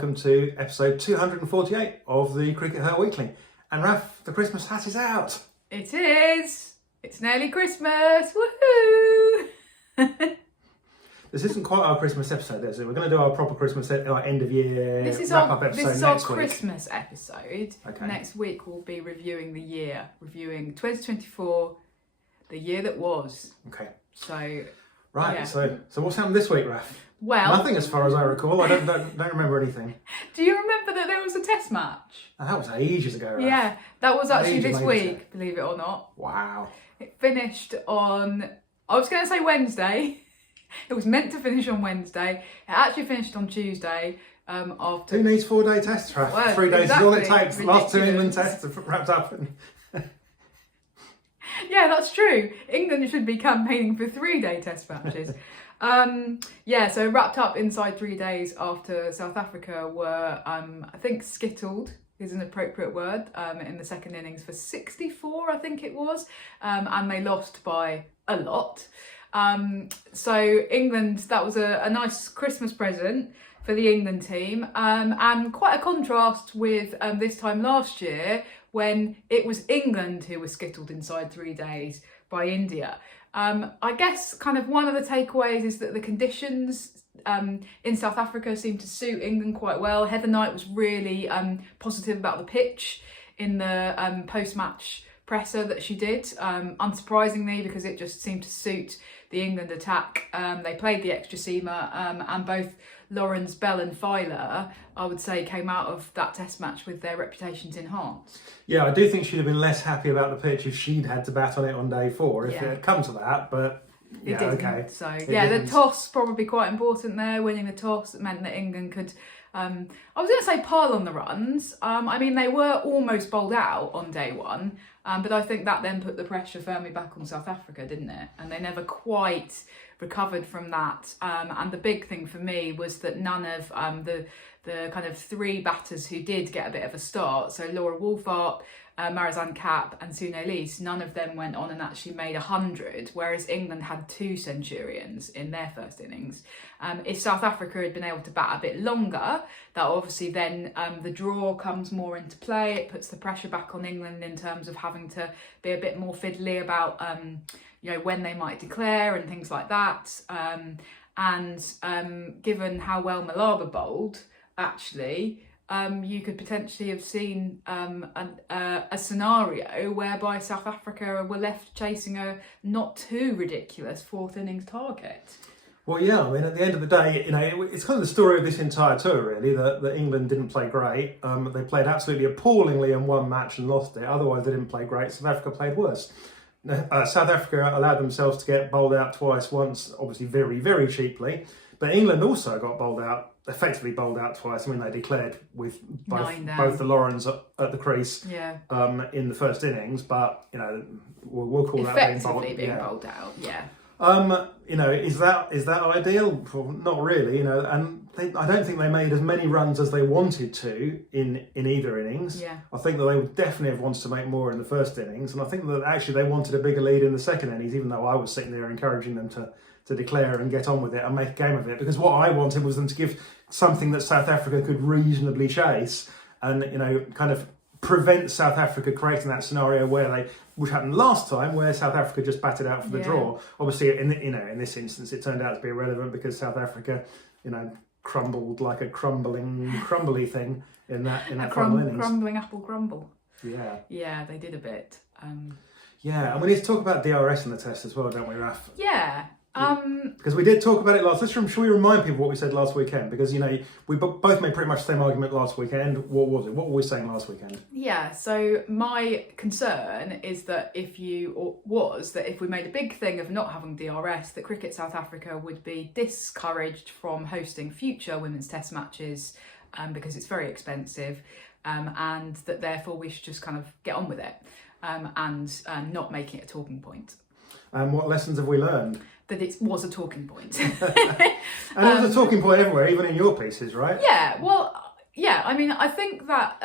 welcome to episode 248 of the CRICKETher Weekly. And Raf, the Christmas hat is out. It is. It's nearly Christmas. Woohoo! This isn't quite our Christmas episode, is it? We're going to do our proper Christmas end of year wrap-up episode next week. This is our Christmas episode. Okay. Next week we'll be reviewing the year, reviewing 2024, the year that was. Okay. So. Right. Yeah. So what's happened this week, Raf? Well, nothing as far as I recall. I don't remember anything. Do you remember that there was a test match? Oh, that was ages ago, Raf. Yeah, that was actually Ages this ago. week, believe it or not. Wow. It finished on, I was going to say Wednesday. It was meant to finish on Wednesday. It actually finished on Tuesday. After Who needs 4-day tests, Raf? Well, 3 days is all it exactly. takes. The last 2 England Ridiculous. tests are wrapped up. Yeah, that's true. England should be campaigning for 3-day test matches. So wrapped up inside 3 days after South Africa were, I think, skittled is an appropriate word, in the second innings for 64, I think it was, and they lost by a lot. So England, that was a nice Christmas present for the England team, and quite a contrast with this time last year when it was England who was skittled inside 3 days by India. I guess kind of one of the takeaways is that the conditions in South Africa seem to suit England quite well. Heather Knight was really positive about the pitch in the post-match presser that she did, unsurprisingly, because it just seemed to suit the England attack. They played the extra seamer, and both Lawrence, Bell and Filer, I would say, came out of that test match with their reputations enhanced. Yeah, I do think she'd have been less happy about the pitch if she'd had to bat on it on day 4, if Yeah. it had come to that, but It yeah, didn't. okay. So It yeah, didn't. the toss probably quite important there. Winning the toss meant that England could, I was going to say pile on the runs. I mean, they were almost bowled out on day 1, but I think that then put the pressure firmly back on South Africa, didn't it? And they never quite recovered from that. And the big thing for me was that none of the kind of 3 batters who did get a bit of a start, so Laura Wolfart, Marizanne Kapp and Sune Elise, none of them went on and actually made 100, whereas England had 2 centurions in their first innings. If South Africa had been able to bat a bit longer, that obviously then the draw comes more into play. It puts the pressure back on England in terms of having to be a bit more fiddly about when they might declare and things like that. Given how well Malaba bowled, actually, you could potentially have seen a scenario whereby South Africa were left chasing a not too ridiculous 4th innings target. Well, yeah, I mean, at the end of the day, it's kind of the story of this entire tour, really, that England didn't play great. They played absolutely appallingly in one match and lost it. Otherwise, they didn't play great. South Africa played worse. South Africa allowed themselves to get bowled out twice, once obviously very, very cheaply. But England also got effectively bowled out twice. I mean, they declared with both the Laurens at the crease in the first innings, but, we'll call that effectively being bowled out, yeah. Is that ideal? Well, not really, and I don't think they made as many runs as they wanted to in either innings. Yeah. I think that they would definitely have wanted to make more in the first innings, and I think that actually they wanted a bigger lead in the second innings, even though I was sitting there encouraging them to declare and get on with it and make a game of it, because what I wanted was them to give something that South Africa could reasonably chase and, kind of prevent South Africa creating that scenario which happened last time, where South Africa just batted out for the draw. Obviously, in this instance, it turned out to be irrelevant because South Africa, crumbled like a crumbly thing in that final innings. Crumbling apple crumble. Yeah. Yeah, they did a bit. Yeah, and we need to talk about DRS in the test as well, don't we, Raf? Yeah. Because we did talk about it last. Shall we remind people what we said last weekend? Because we both made pretty much the same argument last weekend. What was it? What were we saying last weekend? Yeah. So my concern is that if we made a big thing of not having DRS, that Cricket South Africa would be discouraged from hosting future women's test matches because it's very expensive, and that therefore we should just kind of get on with it and not making it a talking point. And what lessons have we learned? That it was a talking point. And it was a talking point everywhere, even in your pieces, right? Yeah, well, yeah, I mean, I think that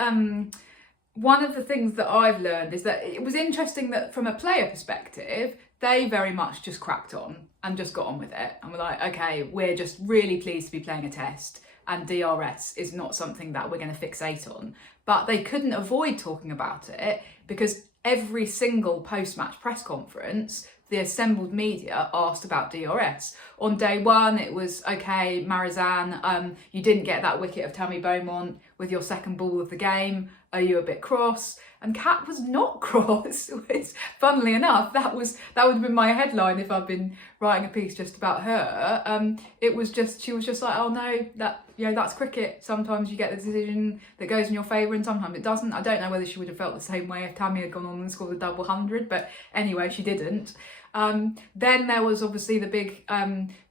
one of the things that I've learned is that it was interesting that from a player perspective, they very much just cracked on and just got on with it. And were like, okay, we're just really pleased to be playing a test. and DRS is not something that we're going to fixate on. But they couldn't avoid talking about it because every single post-match press conference, the assembled media asked about DRS. On day one, it was, okay, Marizanne, you didn't get that wicket of Tammy Beaumont with your second ball of the game. Are you a bit cross? And Kat was not cross. Which, funnily enough, that would have been my headline if I'd been writing a piece just about her. She was just like, oh no, that's cricket. Sometimes you get the decision that goes in your favour and sometimes it doesn't. I don't know whether she would have felt the same way if Tammy had gone on and scored a double 100, but anyway, she didn't. Then there was obviously the big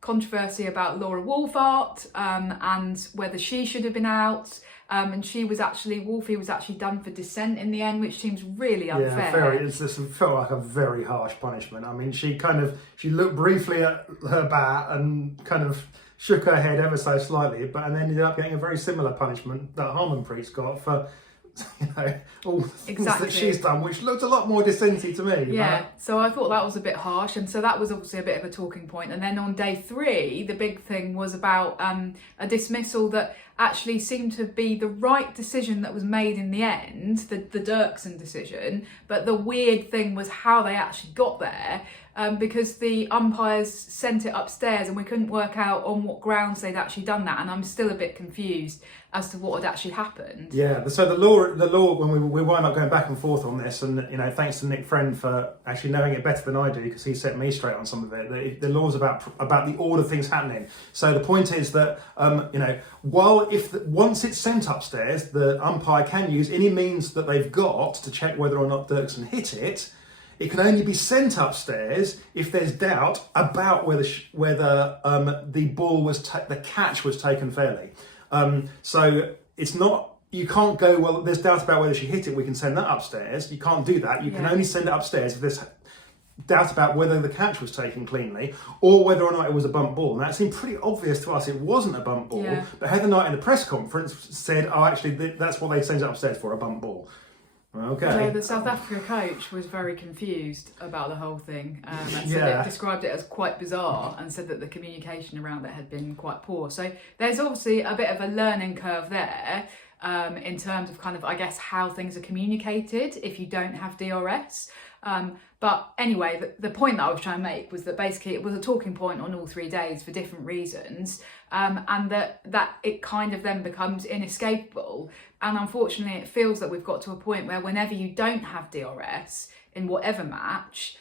controversy about Laura Wolfart and whether she should have been out. And Wolfie was actually done for dissent in the end, which seems really unfair. Yeah, it felt like a very harsh punishment. I mean, she looked briefly at her bat and kind of shook her head ever so slightly, and then ended up getting a very similar punishment that Harmanpreet's got for all the things that she's done, which looked a lot more dissenty to me. Yeah, so I thought that was a bit harsh, and so that was obviously a bit of a talking point. And then on day 3, the big thing was about a dismissal that actually seemed to be the right decision that was made in the end, the Dirksen decision, but the weird thing was how they actually got there. Because the umpires sent it upstairs and we couldn't work out on what grounds they'd actually done that, and I'm still a bit confused as to what had actually happened. Yeah, so the law when we wind up going back and forth on this, and thanks to Nick Friend for actually knowing it better than I do because he set me straight on some of it. The law's about the order of things happening. So the point is that once it's sent upstairs, the umpire can use any means that they've got to check whether or not Dirksen hit it. It can only be sent upstairs if there's doubt about whether the ball the catch was taken fairly. So it's not, you can't go, well, there's doubt about whether she hit it, we can send that upstairs. You can't do that. You can only send it upstairs if there's doubt about whether the catch was taken cleanly or whether or not it was a bump ball. Now, it seemed pretty obvious to us it wasn't a bump ball, but Heather Knight in the press conference said, oh, actually, that's what they sent it upstairs for, a bump ball. Okay. So the South Africa coach was very confused about the whole thing and described it as quite bizarre and said that the communication around it had been quite poor. So there's obviously a bit of a learning curve there in terms of kind of, I guess, how things are communicated if you don't have DRS. But anyway, the point that I was trying to make was that basically it was a talking point on all 3 days for different reasons, and that it kind of then becomes inescapable. And unfortunately, it feels that we've got to a point where whenever you don't have DRS in whatever match,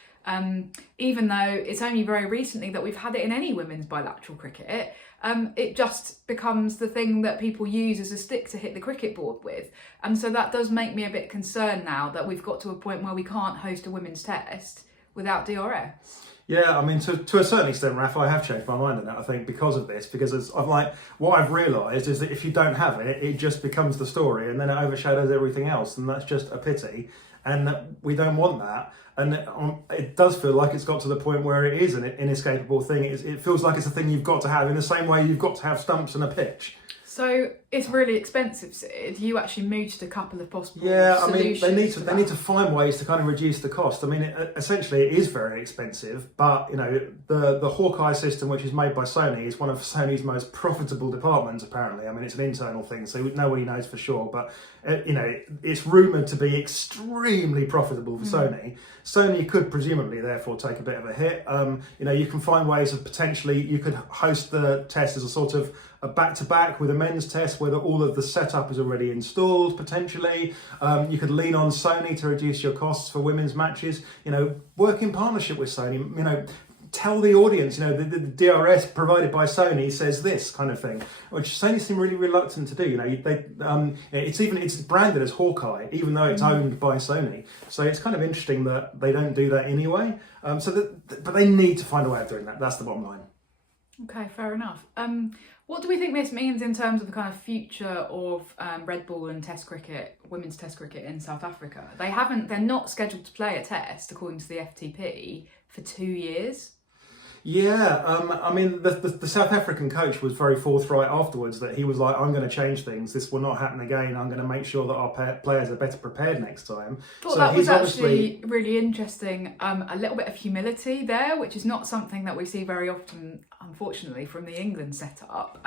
even though it's only very recently that we've had it in any women's bilateral cricket, it just becomes the thing that people use as a stick to hit the cricket board with. And so that does make me a bit concerned now that we've got to a point where we can't host a women's test without DRS. Yeah, I mean, to a certain extent, Raph, I have changed my mind on that, I think, because of this. Because what I've realised is that if you don't have it, it just becomes the story and then it overshadows everything else. And that's just a pity. And we don't want that. And it does feel like it's got to the point where it is an inescapable thing. It feels like it's a thing you've got to have in the same way you've got to have stumps and a pitch. So it's really expensive, Sid. You actually mooted a couple of possible solutions. I mean, they need to find ways to kind of reduce the cost. I mean, essentially it is very expensive, but the Hawkeye system, which is made by Sony, is one of Sony's most profitable departments. Apparently, I mean, it's an internal thing, so nobody knows for sure. But it's rumoured to be extremely profitable for Sony. Sony could presumably therefore take a bit of a hit. You can find ways of potentially you could host the test as a sort of a back-to-back with a men's test where all of the setup is already installed, potentially. You could lean on Sony to reduce your costs for women's matches. Work in partnership with Sony. Tell the audience, the DRS provided by Sony says this kind of thing, which Sony seem really reluctant to do. It's branded as Hawkeye, even though it's owned by Sony. So it's kind of interesting that they don't do that anyway. But they need to find a way of doing that. That's the bottom line. Okay, fair enough. What do we think this means in terms of the kind of future of red ball and Test cricket, women's Test cricket in South Africa? They're not scheduled to play a test according to the FTP for 2 years. Yeah, I mean, the South African coach was very forthright afterwards that he was like, I'm going to change things. This will not happen again. I'm going to make sure that our players are better prepared next time. Thought that was actually really interesting. A little bit of humility there, which is not something that we see very often, unfortunately, from the England setup.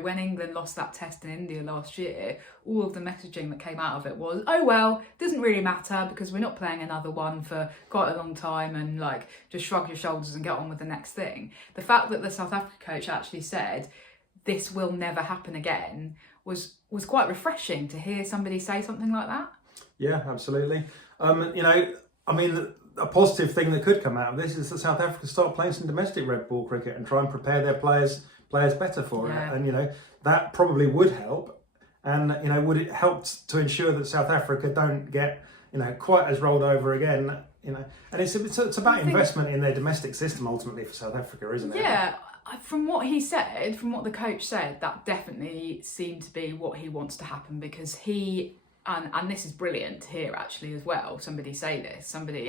When England lost that test in India last year, all of the messaging that came out of it was, oh well, doesn't really matter because we're not playing another one for quite a long time, and like just shrug your shoulders and get on with the next thing. The fact that the South Africa coach actually said this will never happen again was quite refreshing to hear somebody say something like that. Yeah, absolutely. A positive thing that could come out of this is that South Africa start playing some domestic red ball cricket and try and prepare their players better for it. And that probably would help. And would it help to ensure that South Africa don't get quite as rolled over again? And it's about investment in their domestic system ultimately for South Africa, isn't it? Yeah. From what he said, from what the coach said, that definitely seemed to be what he wants to happen, because he, and this is brilliant here actually as well, somebody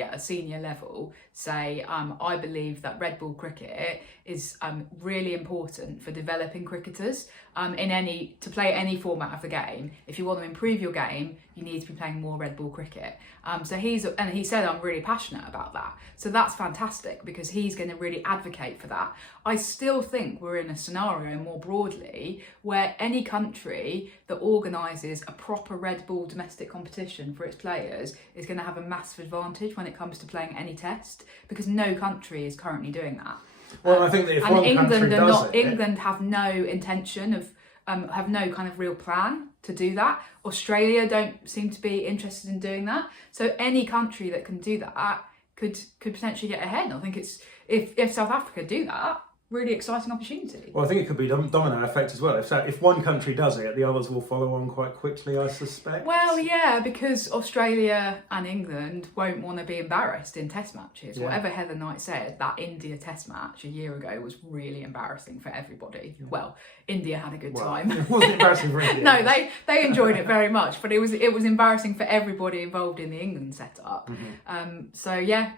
at a senior level say, I believe that red ball cricket is really important for developing cricketers to play any format of the game. If you want to improve your game, you need to be playing more red ball cricket. So he said, I'm really passionate about that. So that's fantastic, because he's going to really advocate for that. I still think we're in a scenario more broadly where any country that organises a proper red ball domestic competition for its players is going to have a massive advantage when it comes to playing any test, because no country is currently doing that. Well, I think that if one country does it... England have no intention of, have no kind of real plan to do that. Australia don't seem to be interested in doing that. So any country that can do that could potentially get ahead. And I think it's, if South Africa do that, really exciting opportunity. Well, I think it could be domino effect as well. If one country does it, the others will follow on quite quickly, I suspect. Well, yeah, because Australia and England won't want to be embarrassed in test matches. Yeah. Whatever Heather Knight said, that India test match a year ago was really embarrassing for everybody. Yeah. Well, India had a good time. It wasn't embarrassing for India. No, they enjoyed it very much, but it was embarrassing for everybody involved in the England setup. Mm-hmm. So yeah,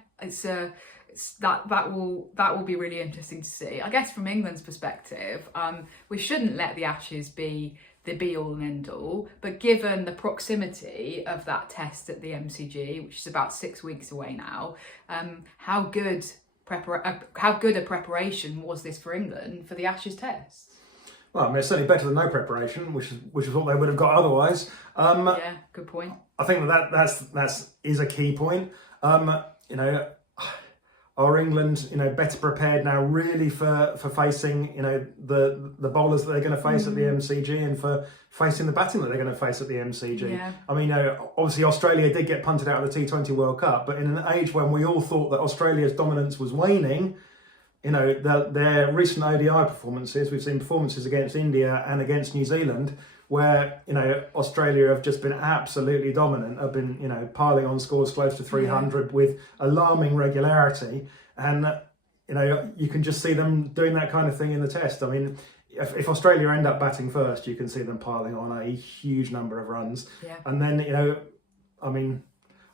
that will be really interesting to see. I guess from England's perspective, we shouldn't let the Ashes be the be all and end all, but given the proximity of that test at the MCG, which is about 6 weeks away now, how good a preparation was this for England for the Ashes test? Well, I mean, it's certainly better than no preparation, which is what they would have got otherwise. Yeah, good point. I think that is a key point. Are England, better prepared now really for facing, the bowlers that they're going to face at the MCG, and for facing the batting that they're going to face at the MCG? Yeah. I mean, obviously Australia did get punted out of the T20 World Cup, but in an age when we all thought that Australia's dominance was waning, their recent ODI performances, we've seen performances against India and against New Zealand, where Australia have just been absolutely dominant, have been piling on scores close to 300 with alarming regularity, and you can just see them doing that kind of thing in the test. I mean, if Australia end up batting first, you can see them piling on a huge number of runs, and then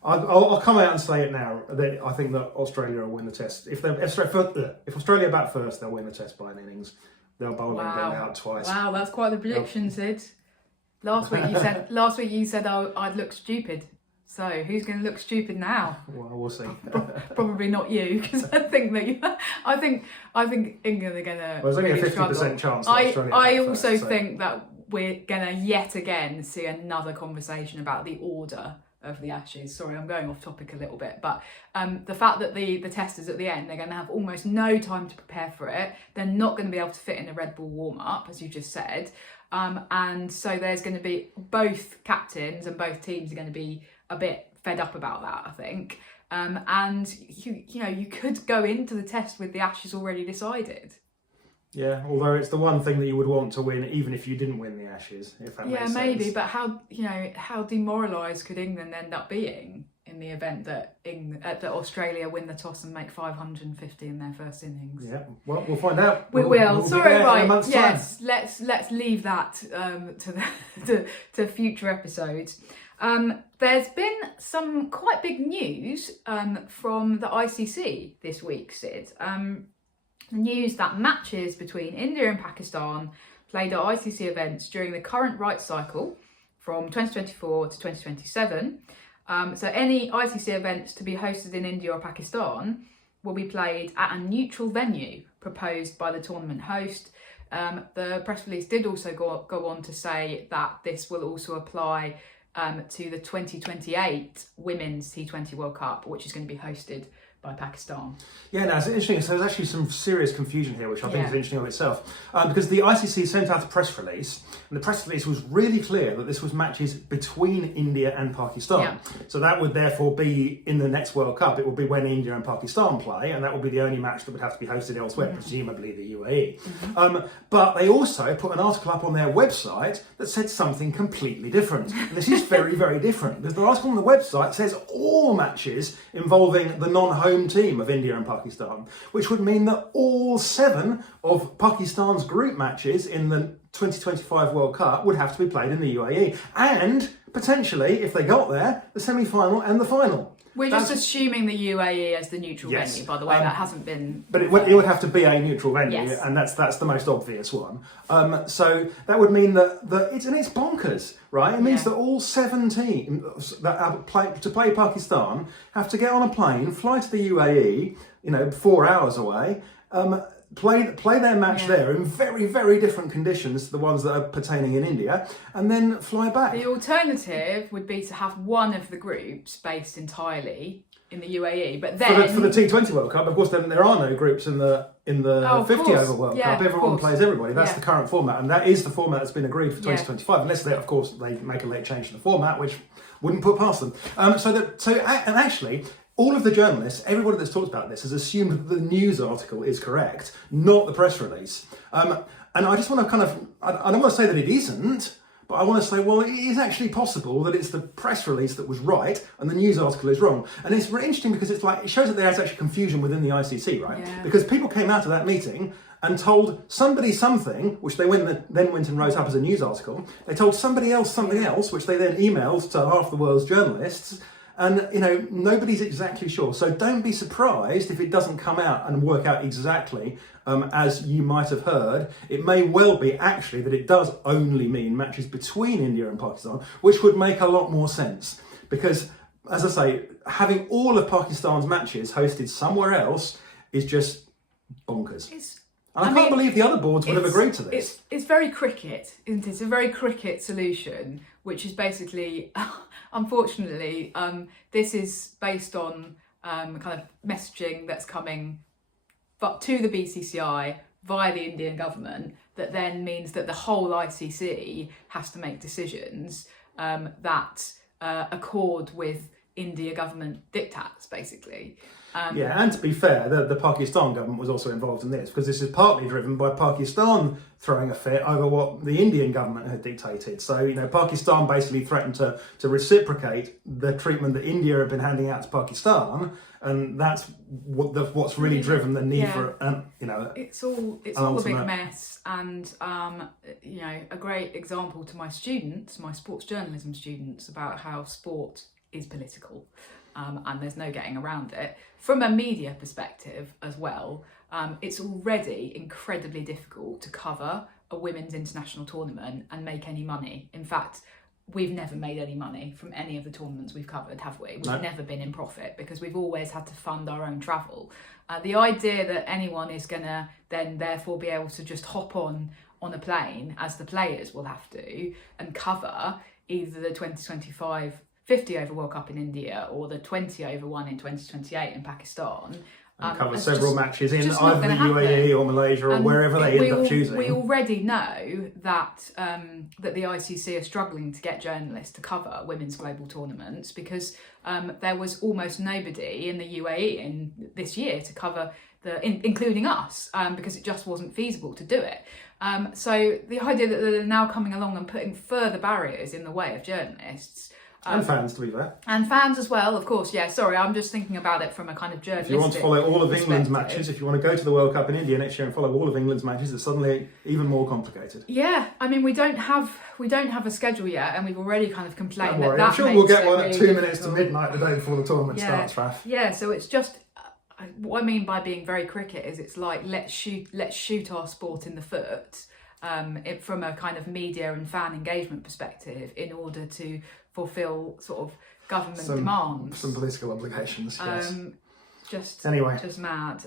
I'll come out and say it now that I think that Australia will win the test. If Australia bat first, they'll win the test by an innings. They'll bowl England out twice. Wow, that's quite the prediction, Sid. Last week you said I'd look stupid. So who's going to look stupid now? Well, we'll see. Probably not you, because I think England are going to. Well, there's only a 50% chance. I also think that we're going to yet again see another conversation about the order of the Ashes. Sorry, I'm going off topic a little bit, but the fact that the testers at the end, they're going to have almost no time to prepare for it. They're not going to be able to fit in a red ball warm up, as you just said, and so there's going to be, both captains and both teams are going to be a bit fed up about that, I think. And you could go into the test with the Ashes already decided. Yeah, although it's the one thing that you would want to win, even if you didn't win the Ashes, if that makes sense. Yeah, maybe, but how demoralised could England end up being in the event that Australia win the toss and make 550 in their first innings? Yeah, well, we'll find out. We will. We'll Sorry, right? Yes, let's leave that to future episodes. There's been some quite big news from the ICC this week, Sid. news that matches between India and Pakistan played at ICC events during the current rights cycle from 2024 to 2027. So any ICC events to be hosted in India or Pakistan will be played at a neutral venue proposed by the tournament host. The press release did also go on to say that this will also apply to the 2028 Women's T20 World Cup, which is going to be hosted by Pakistan. Yeah, no, it's interesting. So there's actually some serious confusion here, which I think is interesting of itself. Because the ICC sent out a press release, and the press release was really clear that this was matches between India and Pakistan. Yeah. So that would therefore be in the next World Cup. It would be when India and Pakistan play, and that would be the only match that would have to be hosted elsewhere, presumably the UAE. But they also put an article up on their website that said something completely different. And this is very, very different. The article on the website says all matches involving the non-home team of India and Pakistan, which would mean that all 7 of Pakistan's group matches in the 2025 World Cup would have to be played in the UAE, and potentially, if they got there, the semi-final and the final. We're just assuming the UAE as the neutral Yes. venue, by the way. That hasn't been... But it would have to be a neutral venue, Yes. and that's the most obvious one. So that would mean that it's bonkers, right? It means that all 7 teams that to play Pakistan have to get on a plane, fly to the UAE, 4 hours away, play their match there in very, very different conditions to the ones that are pertaining in India, and then fly back. The alternative would be to have one of the groups based entirely in the UAE, but then for the T20 World Cup, of course, then there are no groups in the 50 over World Cup. Everyone plays everybody. That's the current format, and that is the format that's been agreed for 2025. Unless they, of course, they make a late change to the format, which wouldn't put past them. And actually, all of the journalists, everybody that's talked about this, has assumed that the news article is correct, not the press release. And I just want to I don't want to say that it isn't, but I want to say, well, it is actually possible that it's the press release that was right and the news article is wrong. And it's really interesting because it shows that there is actually confusion within the ICC, right? Yeah. Because people came out of that meeting and told somebody something, which they then went and wrote up as a news article. They told somebody else something else, which they then emailed to half the world's journalists. And, nobody's exactly sure. So don't be surprised if it doesn't come out and work out exactly as you might have heard. It may well be actually that it does only mean matches between India and Pakistan, which would make a lot more sense. Because, as I say, having all of Pakistan's matches hosted somewhere else is just bonkers. I can't believe the other boards would have agreed to this. It's very cricket, isn't it? It's a very cricket solution, which is basically, unfortunately, this is based on kind of messaging that's coming to the BCCI via the Indian government, that then means that the whole ICC has to make decisions that accord with India government diktats, basically. And to be fair, the Pakistan government was also involved in this, because this is partly driven by Pakistan throwing a fit over what the Indian government had dictated. So, Pakistan basically threatened to reciprocate the treatment that India had been handing out to Pakistan, and that's what's really driven the need for it's all a big mess. And a great example to my students, my sports journalism students, about how sport is political. And there's no getting around it. From a media perspective as well, it's already incredibly difficult to cover a women's international tournament and make any money. In fact, we've never made any money from any of the tournaments we've covered, have we? We've never been in profit because we've always had to fund our own travel. The idea that anyone is going to then therefore be able to just hop on a plane, as the players will have to, and cover either the 2025 50 over World Cup in India or the 20 over one in 2028 in Pakistan. And cover several matches in either the UAE or Malaysia or wherever they end up choosing. We already know that that the ICC are struggling to get journalists to cover women's global tournaments because there was almost nobody in the UAE in this year to cover including us, because it just wasn't feasible to do it. So the idea that they're now coming along and putting further barriers in the way of journalists. And fans, to be fair. And fans as well, of course, yeah. Sorry, I'm just thinking about it from a kind of journalistic If you want to follow all of England's matches, if you want to go to the World Cup in India next year and follow all of England's matches, it's suddenly even more complicated. Yeah, I mean, we don't have a schedule yet, and we've already kind of complained that I'm sure we'll get one at really 2 minutes to midnight the day before the tournament starts, Raf. Yeah, so it's just, what I mean by being very cricket is it's like let's shoot our sport in the foot from a kind of media and fan engagement perspective in order to fulfil sort of government demands. Some political obligations, yes. Just mad.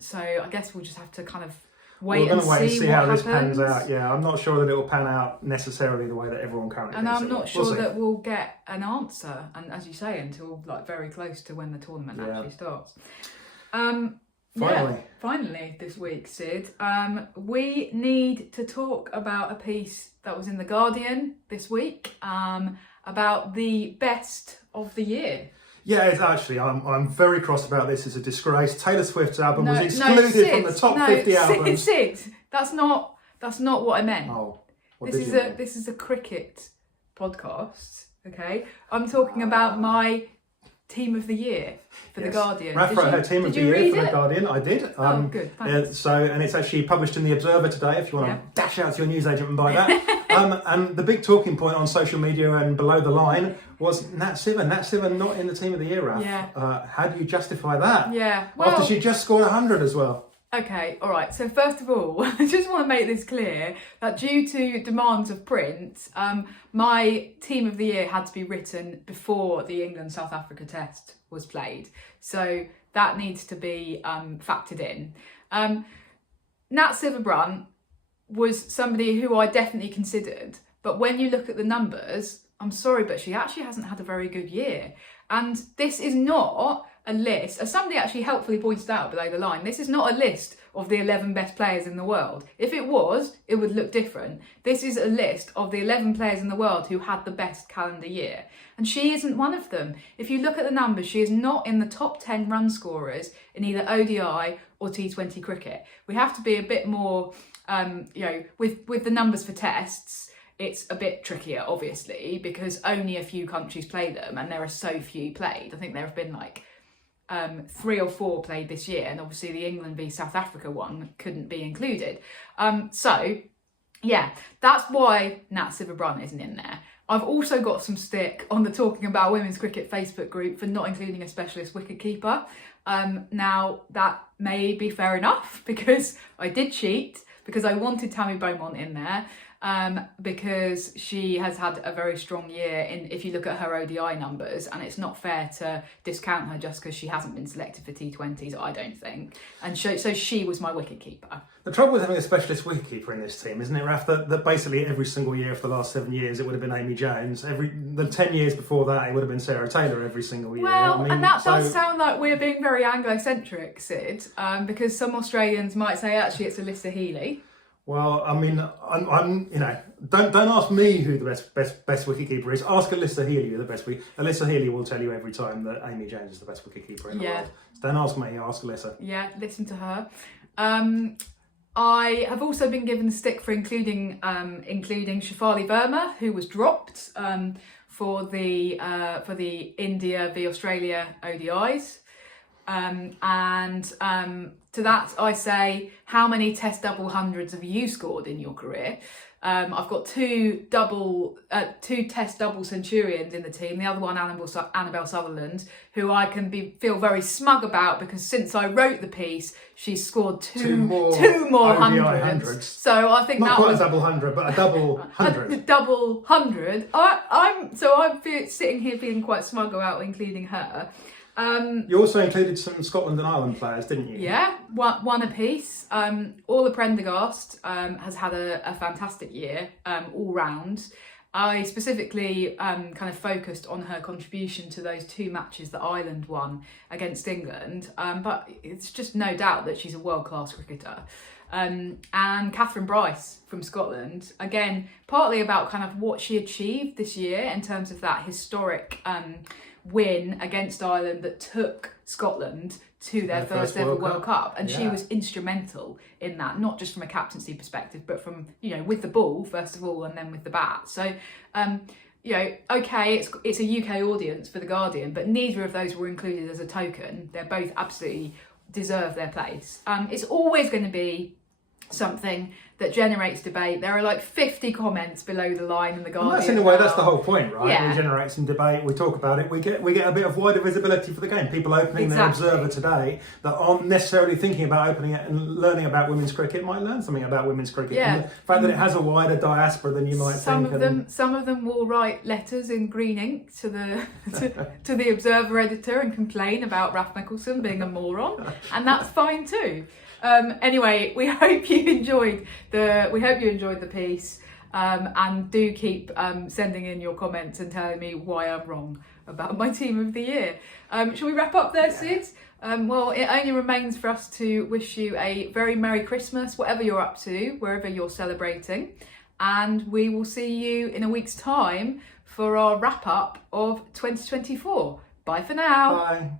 So I guess we'll just have to kind of wait and see how happens. this pans out. Yeah, I'm not sure that it will pan out necessarily the way that everyone currently and thinks I'm it will. not sure that we'll get an answer, and as you say, until like very close to when the tournament actually starts. Finally this week, Sid, we need to talk about a piece that was in The Guardian this week about the best of the year. Yeah, it's actually, I'm very cross about this. It's a disgrace. Taylor Swift's album was excluded from the top 50 albums. Sid, that's not what I meant. Oh, this is a cricket podcast. Okay, I'm talking about my team of the year for The Guardian. Rafa, her team of the year for The Guardian. I did. Good. Thanks. And it's actually published in The Observer today. If you want to dash out to your newsagent and buy that. And the big talking point on social media and below the line was Nat Siver. Nat Siver not in the team of the year, Raf. Yeah. How do you justify that? Yeah. Well, after she just scored 100 as well. Okay, all right. So first of all, I just want to make this clear that due to demands of print, my team of the year had to be written before the England-South Africa test was played. So that needs to be factored in. Nat Siver was somebody who I definitely considered, but when you look at the numbers, I'm sorry, but she actually hasn't had a very good year. And this is not a list, as somebody actually helpfully pointed out below the line, this is not a list of the 11 best players in the world. If it was, it would look different. This is a list of the 11 players in the world who had the best calendar year. And she isn't one of them. If you look at the numbers, she is not in the top 10 run scorers in either ODI or T20 cricket. We have to be a bit more, with the numbers for tests, it's a bit trickier, obviously, because only a few countries play them and there are so few played. I think there have been like 3 or 4 played this year, and obviously the England v South Africa one couldn't be included. So that's why Nat Siver isn't in there. I've also got some stick on the Talking About Women's Cricket Facebook group for not including a specialist wicketkeeper. Now that may be fair enough because I did cheat, because I wanted Tammy Beaumont in there. Because she has had a very strong year if you look at her ODI numbers, and it's not fair to discount her just because she hasn't been selected for T20s, I don't think. And so she was my wicketkeeper. The trouble with having a specialist wicketkeeper in this team, isn't it, Raf, that basically every single year for the last 7 years it would have been Amy Jones. The 10 years before that it would have been Sarah Taylor every single year. Well, and that does sound like we're being very Anglo-centric, Sid, because some Australians might say actually it's Alyssa Healy. Well, I mean, I'm don't ask me who the best wicketkeeper is. Ask Alyssa Healy who the best Alyssa Healy will tell you every time that Amy Jones is the best wicketkeeper in the world. So don't ask me, ask Alyssa. Yeah, listen to her. I have also been given the stick for including Shafali Verma, who was dropped for the India v Australia ODIs. To that I say, how many Test double hundreds have you scored in your career? I've got two Test double centurions in the team. The other one, Annabelle Sutherland, who I can feel very smug about because since I wrote the piece, she's scored two more hundreds. So I think not quite a double hundred, but a double hundred. A double hundred. I'm sitting here feeling quite smug about including her. You also included some Scotland and Ireland players, didn't you? Yeah, one apiece. Orla Prendergast has had a fantastic year all round. I specifically kind of focused on her contribution to those 2 matches that Ireland won against England, but it's just no doubt that she's a world-class cricketer. And Catherine Bryce from Scotland, again, partly about kind of what she achieved this year in terms of that historic win against Ireland that took Scotland to their first ever World Cup. And she was instrumental in that, not just from a captaincy perspective, but from, with the ball, first of all, and then with the bat. So, okay, it's a UK audience for The Guardian, but neither of those were included as a token. They're both absolutely deserve their place. It's always going to be something that generates debate. There are like 50 comments below the line in the Guardian. And that's in a way, that's the whole point, right? Yeah. We generate some debate, we talk about it, we get a bit of wider visibility for the game. People opening their Observer today that aren't necessarily thinking about opening it and learning about women's cricket might learn something about women's cricket. Yeah. And the fact that it has a wider diaspora than you might think. Some of them will write letters in green ink to the to the Observer editor and complain about Ralph Nicholson being a moron, and that's fine too. Anyway, we hope you enjoyed the piece, and do keep sending in your comments and telling me why I'm wrong about my team of the year. Shall we wrap up there, Sid? Well, it only remains for us to wish you a very Merry Christmas, whatever you're up to, wherever you're celebrating, and we will see you in a week's time for our wrap up of 2024. Bye for now. Bye.